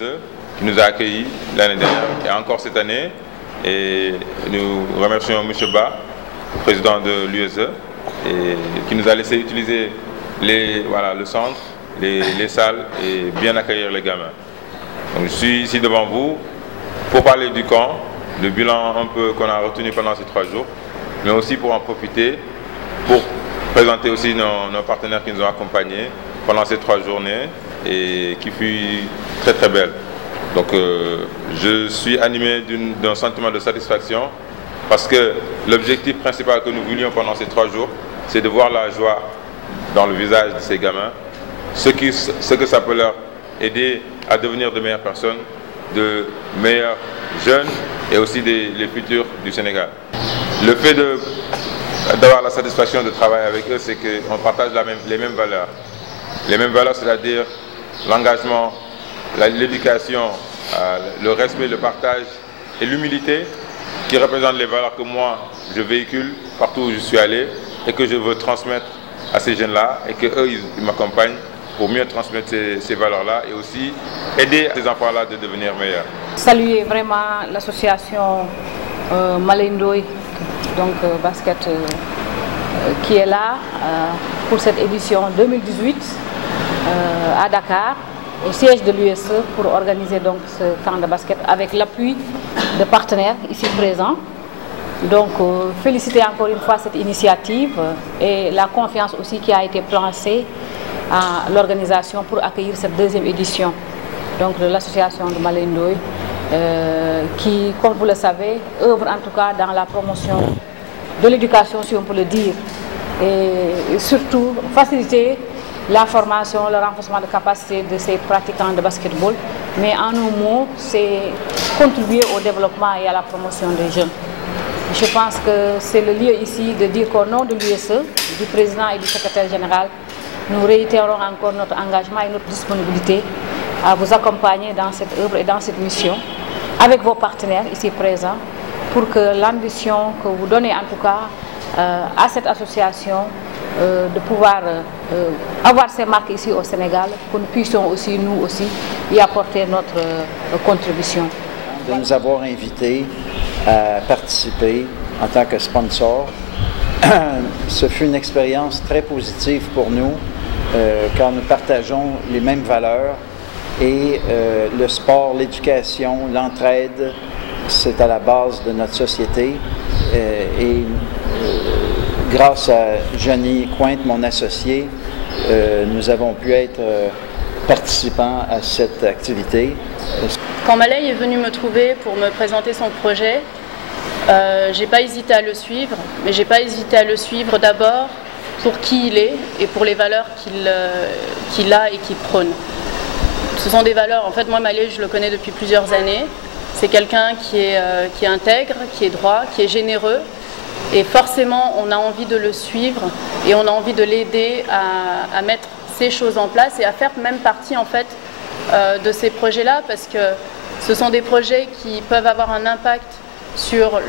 l'USE qui nous a accueillis l'année dernière et encore cette année. Et nous remercions M. Ba, président de l'USE, qui nous a laissé utiliser le centre, les salles et bien accueillir les gamins. Donc, je suis ici devant vous pour parler du camp, le bilan un peu qu'on a retenu pendant ces 3 jours, mais aussi pour en profiter, pour présenter aussi nos partenaires qui nous ont accompagnés pendant ces 3 journées et qui fut très très belle. Donc je suis animé d'un sentiment de satisfaction parce que l'objectif principal que nous voulions pendant ces 3 jours, c'est de voir la joie dans le visage de ces gamins, ce que ça peut leur aider à devenir de meilleures personnes, de meilleurs jeunes et aussi les futurs du Sénégal. Le fait d'avoir la satisfaction de travailler avec eux, c'est qu'on partage les mêmes valeurs. Les mêmes valeurs, c'est-à-dire l'engagement, l'éducation, le respect, le partage et l'humilité qui représentent les valeurs que moi je véhicule partout où je suis allé et que je veux transmettre à ces jeunes-là et qu'eux ils m'accompagnent pour mieux transmettre ces valeurs-là et aussi aider ces enfants-là de devenir meilleurs. Saluer vraiment l'association Maleye Ndoye, donc basket, qui est là pour cette édition 2018 à Dakar, au siège de l'USE, pour organiser donc ce camp de basket avec l'appui de partenaires ici présents. Donc féliciter encore une fois cette initiative et la confiance aussi qui a été placée à l'organisation pour accueillir cette 2e édition donc de l'association de Maleye Ndoye qui, comme vous le savez, œuvre en tout cas dans la promotion de l'éducation, si on peut le dire, et surtout faciliter la formation, le renforcement de capacité de ces pratiquants de basketball, mais en un mot, c'est contribuer au développement et à la promotion des jeunes. Je pense que c'est le lieu ici de dire qu'au nom de l'USE, du président et du secrétaire général, nous réitérons encore notre engagement et notre disponibilité à vous accompagner dans cette œuvre et dans cette mission, avec vos partenaires ici présents, pour que l'ambition que vous donnez en tout cas à cette association de pouvoir avoir ses marques ici au Sénégal, que nous puissions aussi, nous aussi, y apporter notre contribution. De nous avoir invités à participer en tant que sponsor. Ce fut une expérience très positive pour nous, car nous partageons les mêmes valeurs et le sport, l'éducation, l'entraide, c'est à la base de notre société. Grâce à Johnny Cointe, mon associé, nous avons pu être participants à cette activité. Quand Maleye est venu me trouver pour me présenter son projet, j'ai pas hésité à le suivre, mais j'ai pas hésité à le suivre d'abord pour qui il est et pour les valeurs qu'il a et qu'il prône. Ce sont des valeurs, en fait moi Maleye je le connais depuis plusieurs années, c'est quelqu'un qui est intègre, qui est droit, qui est généreux, et forcément on a envie de le suivre et on a envie de l'aider à mettre ces choses en place et à faire même partie en fait de ces projets-là, parce que ce sont des projets qui peuvent avoir un impact sur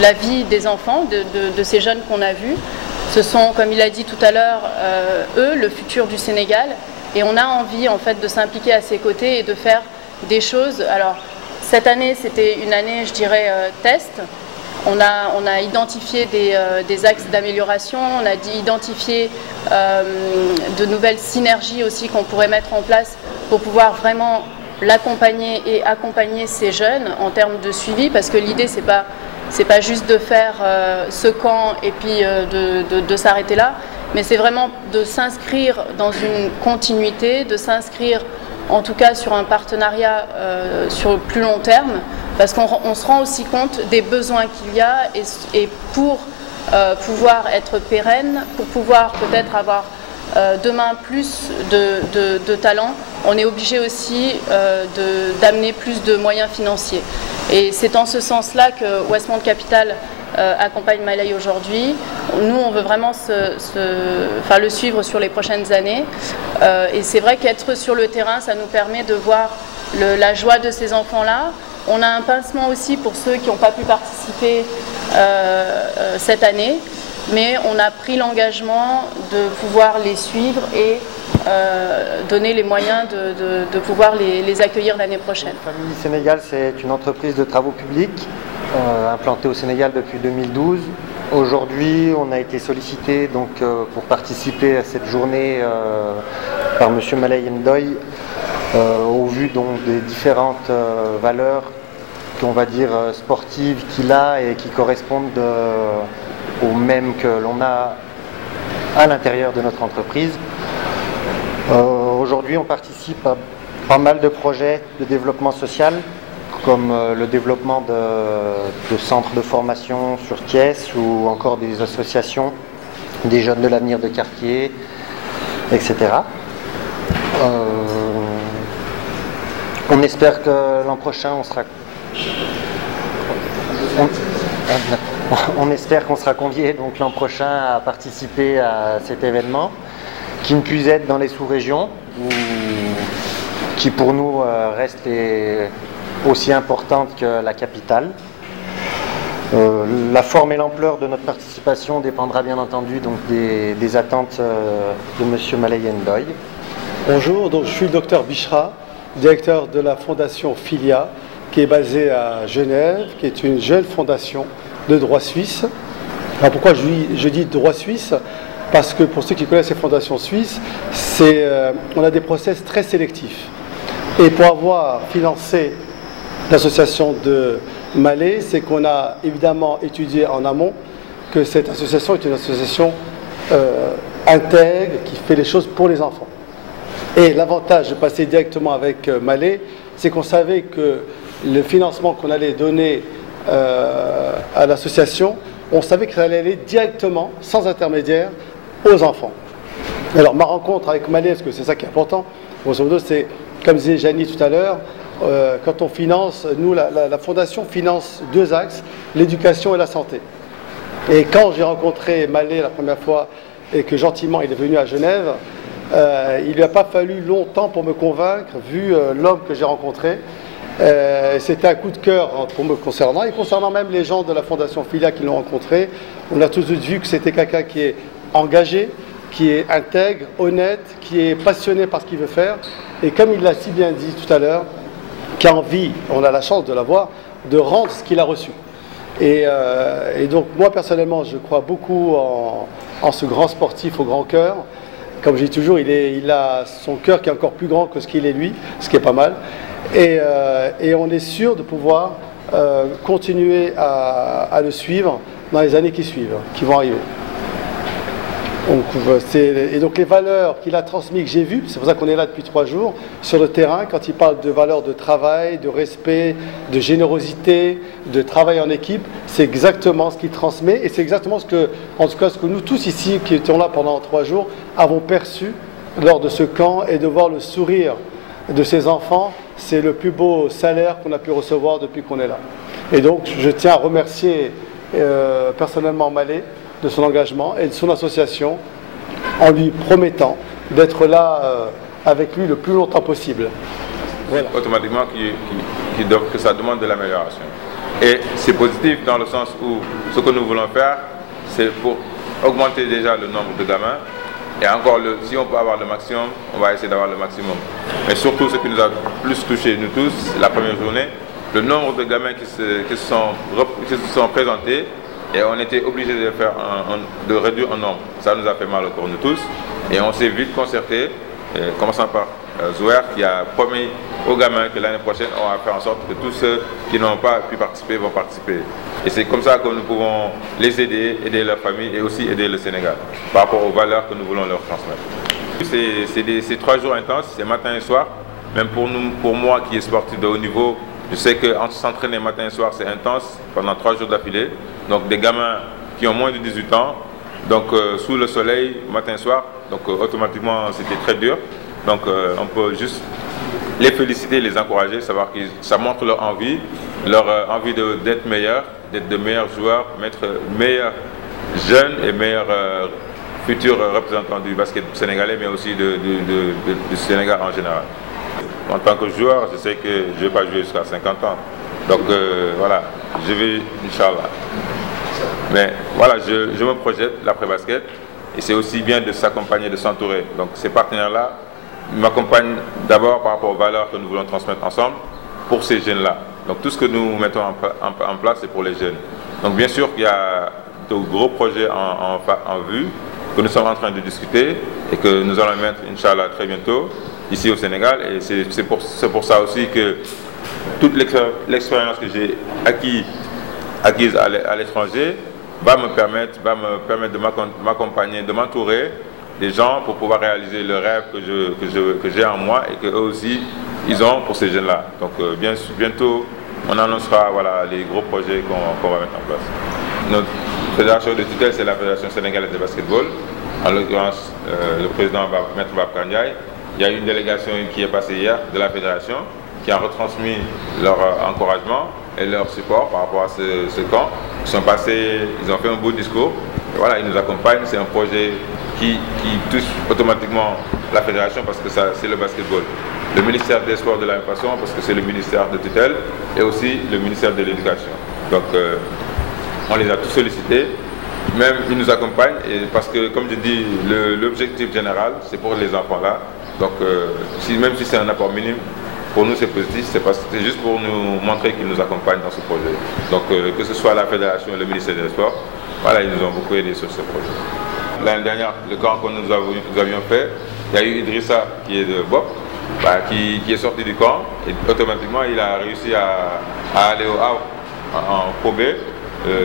la vie des enfants, de ces jeunes qu'on a vus. Ce sont, comme il a dit tout à l'heure, eux, le futur du Sénégal, et on a envie en fait de s'impliquer à ses côtés et de faire des choses. Alors cette année, c'était une année, je dirais, test. On a identifié des axes d'amélioration, on a identifié de nouvelles synergies aussi qu'on pourrait mettre en place pour pouvoir vraiment l'accompagner et accompagner ces jeunes en termes de suivi, parce que l'idée c'est pas juste de faire ce camp et puis de s'arrêter là, mais c'est vraiment de s'inscrire dans une continuité, de s'inscrire en tout cas sur un partenariat sur le plus long terme, parce qu'on se rend aussi compte des besoins qu'il y a et pour pouvoir être pérenne, pour pouvoir peut-être avoir demain plus de talent, on est obligé aussi d'amener plus de moyens financiers. Et c'est en ce sens-là que Westmont Capital accompagne Maleye aujourd'hui. Nous, on veut vraiment le suivre sur les prochaines années. Et c'est vrai qu'être sur le terrain, ça nous permet de voir la joie de ces enfants-là. On a un pincement aussi pour ceux qui n'ont pas pu participer cette année, mais on a pris l'engagement de pouvoir les suivre et donner les moyens de pouvoir les accueillir l'année prochaine. Famille Sénégal, c'est une entreprise de travaux publics implantée au Sénégal depuis 2012. Aujourd'hui, on a été sollicité donc, pour participer à cette journée par M. Malay Ndoye au vu donc, des différentes valeurs qu'on va dire sportives qu'il a et qui correspondent aux mêmes que l'on a à l'intérieur de notre entreprise. Aujourd'hui, on participe à pas mal de projets de développement social, comme le développement de centres de formation sur Thiès ou encore des associations, des jeunes de l'avenir de quartier, etc. On espère que l'an prochain, on espère qu'on sera convié donc l'an prochain à participer à cet événement, qui ne puisse être dans les sous-régions, qui pour nous reste aussi importante que la capitale. La forme et l'ampleur de notre participation dépendra bien entendu donc des attentes de M. Malay Ndoye. Bonjour, donc je suis le docteur Bichra, directeur de la fondation Filia, qui est basée à Genève, qui est une jeune fondation de droit suisse. Alors pourquoi je dis droit suisse? Parce que pour ceux qui connaissent les fondations suisses, on a des process très sélectifs. Et pour avoir financé l'association de Malay, c'est qu'on a évidemment étudié en amont que cette association est une association intègre, qui fait les choses pour les enfants. Et l'avantage de passer directement avec Malay, c'est qu'on savait que le financement qu'on allait donner à l'association, on savait que ça allait aller directement, sans intermédiaire, aux enfants. Alors ma rencontre avec Malay, parce que c'est ça qui est important, grosso modo, c'est, comme disait Janie tout à l'heure, quand on finance, nous, la fondation finance deux axes, l'éducation et la santé. Et quand j'ai rencontré Malay la première fois, et que gentiment il est venu à Genève, il ne lui a pas fallu longtemps pour me convaincre, vu l'homme que j'ai rencontré. C'était un coup de cœur pour me concernant, et concernant même les gens de la Fondation Filia qui l'ont rencontré. On a tout de suite vu que c'était quelqu'un qui est engagé, qui est intègre, honnête, qui est passionné par ce qu'il veut faire, et comme il l'a si bien dit tout à l'heure, qui a envie, on a la chance de l'avoir, de rendre ce qu'il a reçu. Et donc moi personnellement, je crois beaucoup en ce grand sportif au grand cœur. Comme je dis toujours, il a son cœur qui est encore plus grand que ce qu'il est lui, ce qui est pas mal. Et on est sûr de pouvoir continuer à le suivre dans les années qui suivent, qui vont arriver. Et donc les valeurs qu'il a transmises, que j'ai vues, c'est pour ça qu'on est là depuis 3 jours, sur le terrain, quand il parle de valeurs de travail, de respect, de générosité, de travail en équipe, c'est exactement ce qu'il transmet, et c'est exactement ce que nous tous ici, qui étions là pendant 3 jours, avons perçu lors de ce camp, et de voir le sourire de ces enfants, c'est le plus beau salaire qu'on a pu recevoir depuis qu'on est là. Et donc je tiens à remercier personnellement Malay de son engagement et de son association, en lui promettant d'être là avec lui le plus longtemps possible. Voilà. Automatiquement que ça demande de l'amélioration. Et c'est positif dans le sens où ce que nous voulons faire, c'est pour augmenter déjà le nombre de gamins. Et encore, si on peut avoir le maximum, on va essayer d'avoir le maximum. Mais surtout, ce qui nous a plus touché, nous tous, la première journée, le nombre de gamins qui se sont présentés, et on était obligé de réduire en nombre. Ça nous a fait mal au corps, nous tous. Et on s'est vite concerté, commençant par Zouer, qui a promis aux gamins que l'année prochaine, on va faire en sorte que tous ceux qui n'ont pas pu participer vont participer. Et c'est comme ça que nous pouvons les aider, aider leur famille et aussi aider le Sénégal, par rapport aux valeurs que nous voulons leur transmettre. C'est 3 jours intenses, c'est matin et soir. Même pour moi qui est sportif de haut niveau, je sais que s'entraîner matin et soir, c'est intense pendant 3 jours d'affilée. Donc des gamins qui ont moins de 18 ans, donc sous le soleil, matin et soir, donc automatiquement c'était très dur. Donc on peut juste les féliciter, les encourager, savoir que ça montre leur envie d'être meilleurs, d'être de meilleurs joueurs, d'être meilleurs jeunes et meilleurs futurs représentants du basket sénégalais, mais aussi du Sénégal en général. En tant que joueur, je sais que je ne vais pas jouer jusqu'à 50 ans. Donc voilà, je vais, Inch'Allah. Mais voilà, je me projette l'après-basket et c'est aussi bien de s'accompagner, de s'entourer. Donc ces partenaires-là m'accompagnent d'abord par rapport aux valeurs que nous voulons transmettre ensemble pour ces jeunes-là. Donc tout ce que nous mettons en place, c'est pour les jeunes. Donc bien sûr qu'il y a de gros projets en vue que nous sommes en train de discuter et que nous allons mettre, Inch'Allah, très bientôt ici au Sénégal. Et c'est pour ça aussi que toute l'expérience que j'ai acquise à l'étranger va me permettre de m'accompagner, de m'entourer des gens pour pouvoir réaliser le rêve que j'ai en moi et qu'eux aussi ils ont pour ces jeunes-là. Donc bientôt on annoncera voilà, les gros projets qu'on va mettre en place. Notre fédération de tutelle, c'est la Fédération sénégalaise de basketball. En l'occurrence, le président Maître Babacar Ndiaye. Il y a une délégation qui est passée hier de la fédération qui a retransmis leur encouragement et leur support par rapport à ce camp. Ils sont passés, ils ont fait un beau discours. Et voilà, ils nous accompagnent. C'est un projet qui touche automatiquement la fédération parce que c'est le basketball. Le ministère des Sports de la même façon parce que c'est le ministère de tutelle et aussi le ministère de l'Éducation. Donc on les a tous sollicités. Même ils nous accompagnent et parce que comme je dis, l'objectif général c'est pour les enfants là. Donc même si c'est un apport minime, pour nous c'est positif, c'est juste pour nous montrer qu'ils nous accompagnent dans ce projet. Donc que ce soit la fédération et le ministère des Sports, voilà, ils nous ont beaucoup aidés sur ce projet. L'année dernière, le camp que nous avions fait, il y a eu Idrissa qui est de BOP, qui est sorti du camp et automatiquement il a réussi à aller au Havre en Pro B,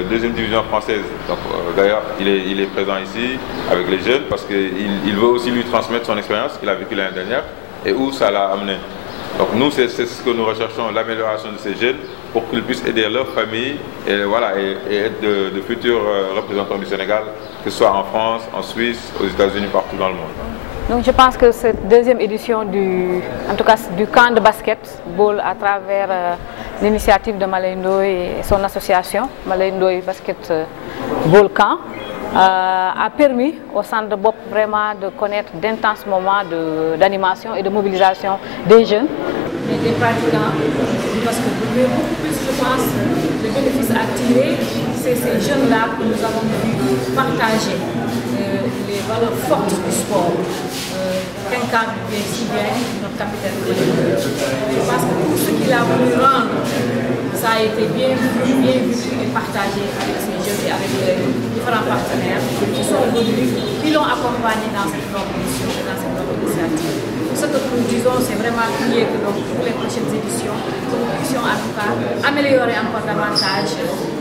deuxième division française. Donc d'ailleurs il est présent ici avec les jeunes parce qu'il veut aussi lui transmettre son expérience qu'il a vécue l'année dernière et où ça l'a amené. Donc nous c'est ce que nous recherchons, l'amélioration de ces jeunes pour qu'ils puissent aider leur famille et, voilà, et être de futurs représentants du Sénégal, que ce soit en France, en Suisse, aux États-Unis, partout dans le monde. Donc je pense que cette deuxième édition du camp de basketball à travers l'initiative de Maleye Ndoye et son association, Maleye Ndoye Basketball Camp, a permis au centre de BOP vraiment de connaître d'intenses moments d'animation et de mobilisation des jeunes. Et des pratiquants, parce que beaucoup plus, je pense, le bénéfice à tirer, c'est ces jeunes-là que nous avons pu partager les valeurs fortes du sport. Qu'incarne si bien notre capitaine. Je pense que tout ce qu'il a voulu rendre, ça a été bien vu et partagé avec ces jeunes et avec les différents partenaires qui sont venus, qui l'ont accompagné dans cette noble mission, dans cette noble initiative. Ce que nous disons, c'est vraiment prier que donc, pour les prochaines éditions, que nous puissions en tout cas améliorer encore davantage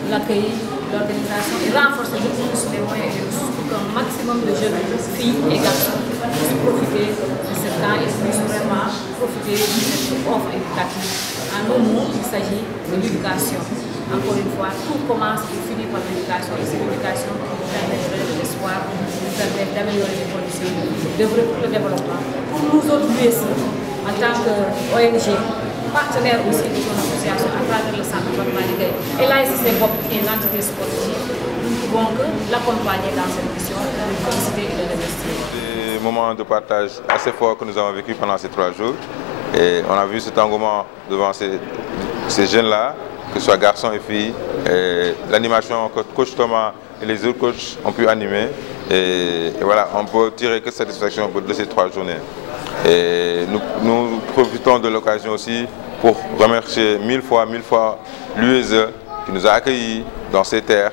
l'accueil, l'organisation et renforcer de plus les moyens et les ressources pour qu'un maximum de jeunes filles et garçons puissent profiter de ce temps et puissent vraiment profiter de cette offre éducative. En nos mots, il s'agit de l'éducation. Encore une fois, tout commence et finit par l'éducation et c'est l'éducation qui nous permet de donner de l'espoir, qui nous permet d'améliorer les conditions de développement. Pour nous autres USE, en tant qu'ONG, partenaire aussi de son association à travers le centre de Maligué et l'ASC BOP qui est l'entité sportive, nous ne pouvons que l'accompagner dans cette mission, le féliciter et le remercier. Des moments de partage assez forts que nous avons vécu pendant ces 3 jours et on a vu cet engouement devant ces jeunes-là, que ce soit garçons et filles, l'animation que coach Thomas et les autres coachs ont pu animer et voilà, on peut tirer que satisfaction de ces 3 journées. Et nous profitons de l'occasion aussi pour remercier mille fois l'USE qui nous a accueillis dans ces terres,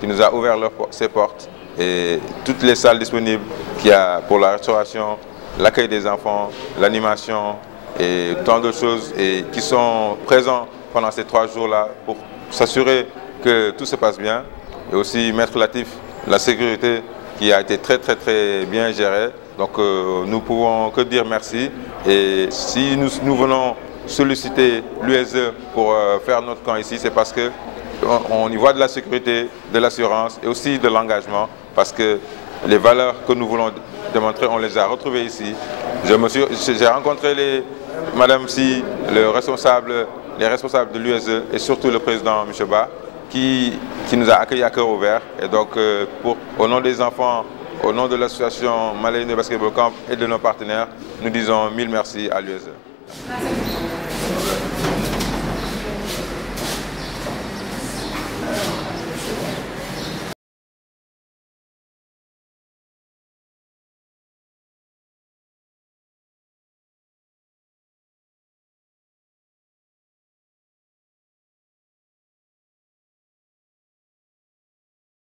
qui nous a ouvert ses portes et toutes les salles disponibles qu'il y a pour la restauration, l'accueil des enfants, l'animation et tant d'autres choses et qui sont présents pendant ces 3 jours-là pour s'assurer que tout se passe bien et aussi Maître Latif, la sécurité qui a été très bien gérée. Donc nous pouvons que dire merci et si nous venons solliciter l'USE pour faire notre camp ici, c'est parce qu'on y voit de la sécurité, de l'assurance et aussi de l'engagement parce que les valeurs que nous voulons démontrer, on les a retrouvées ici. J'ai rencontré Madame Si, les responsables de l'USE et surtout le président M. Ba qui nous a accueillis à cœur ouvert et donc au nom des enfants, au nom de l'association Maleye Ndoye Basketball Camp et de nos partenaires, nous disons 1000 merci à l'USE.